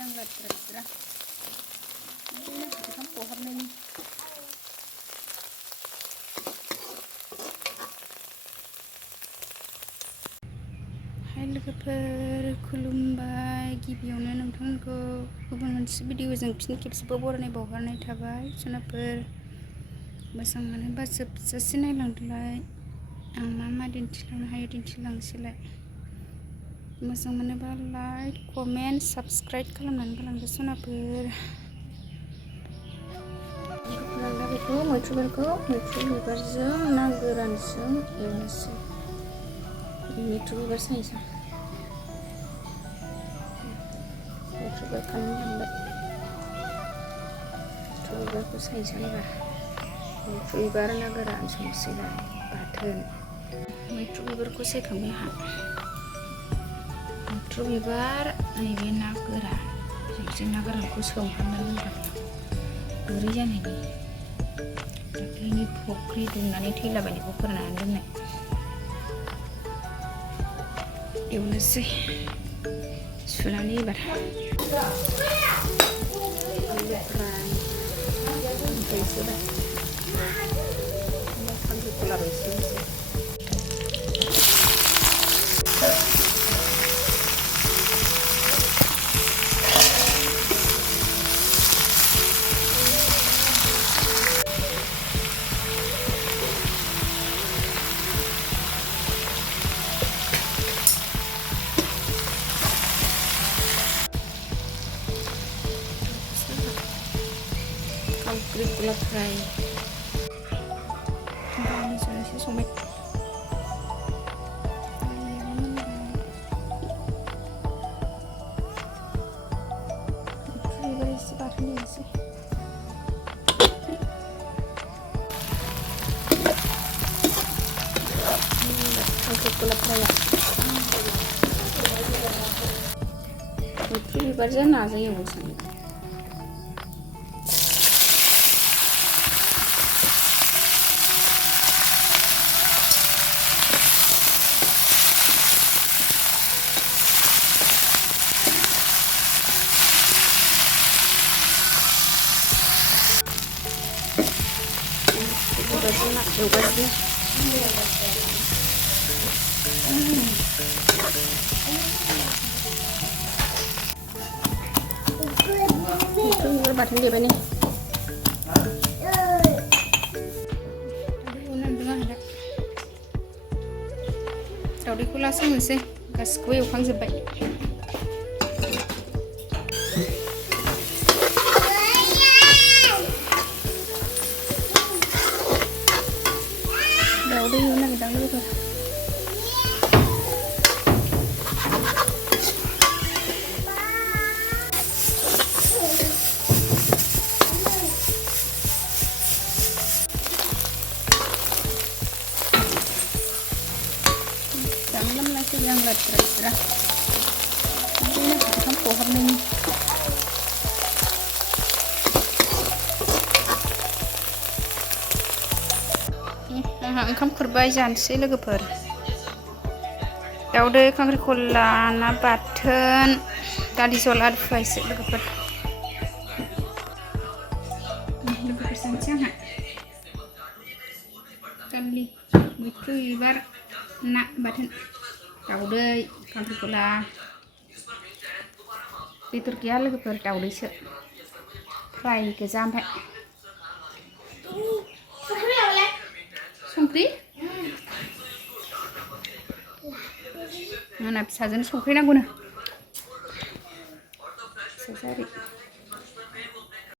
yang ladra-ladra. Ini kan pohon ini. Hai लोगोफोर खुलुमबाय गिबियावनो नोंथांखौ गुबुन मोनसे भिडिअजों फिन खेबसेबाव बरायनाय बावहरनाय थाबाय जुनारफोर मोजां मोनोबा जोबजासे नायलांदोलाय आं मा दिन्थिलांनो हायो दिन्थिलांसैलाय मोजां मोनोबा लाइक कमेन्ट साबस्क्राइब खालामनानै गालांदो जुनारफोर बेखौ मैथ्रुफोरखौ मैथ्रु बिबारजों ना गोरानजों एवनोसै मैथ्रु बिबार साइजा मैथ्रु बिबार खालामलांबाय मैथ्रु बिबारखौ साइजा एबार मैथ्रु बिबार ना गोरान संसैलाय बाथोन मैथ्रु बिबारखौ सायखांबाय आंहा मैथ्रु बिबार नैबे ना गोरान जों ना गोरानखौ सोमहाबनानै दोनबाय गुरै जानायनि दाख्लैनि फुख्रि दुंनानै थैलाबायनायखौ फोराननानै दोननाय एवनोसै सुनानै एबार खांख्रिखला एसे खांख्रिखला फ्राय दानि एसे संबाय एसे बाथोन देनोसै खांख्रिखला फ्राय मैथ्रु बिबारजों नाजों एवनोसै एवगासिनो मैथ्रु बाथोन देबाय नै दावदैखौ लासै मोनसै गासिखौबो एवखांजोब्बाय दावदै एवनो नागिरदां लोगोफोर yang ladra-ladra ini kan pohon ini ओंखाम खुरबाय जानोसै लोगोफोर दावदै खांख्रिखला ना बाथोन दालि जल आलु फ्रायसो लोगोफोर जानोसै आंहा दालि मैथ्रु बिबार ना बाथोन दावदै खांख्रिखला बेदर गैया लोगोफोर दावदैसो फ्राय गोजा ओमफ्राय संख्रि आंना फिसाजोनो संख्रि नांगौनो फिसाजो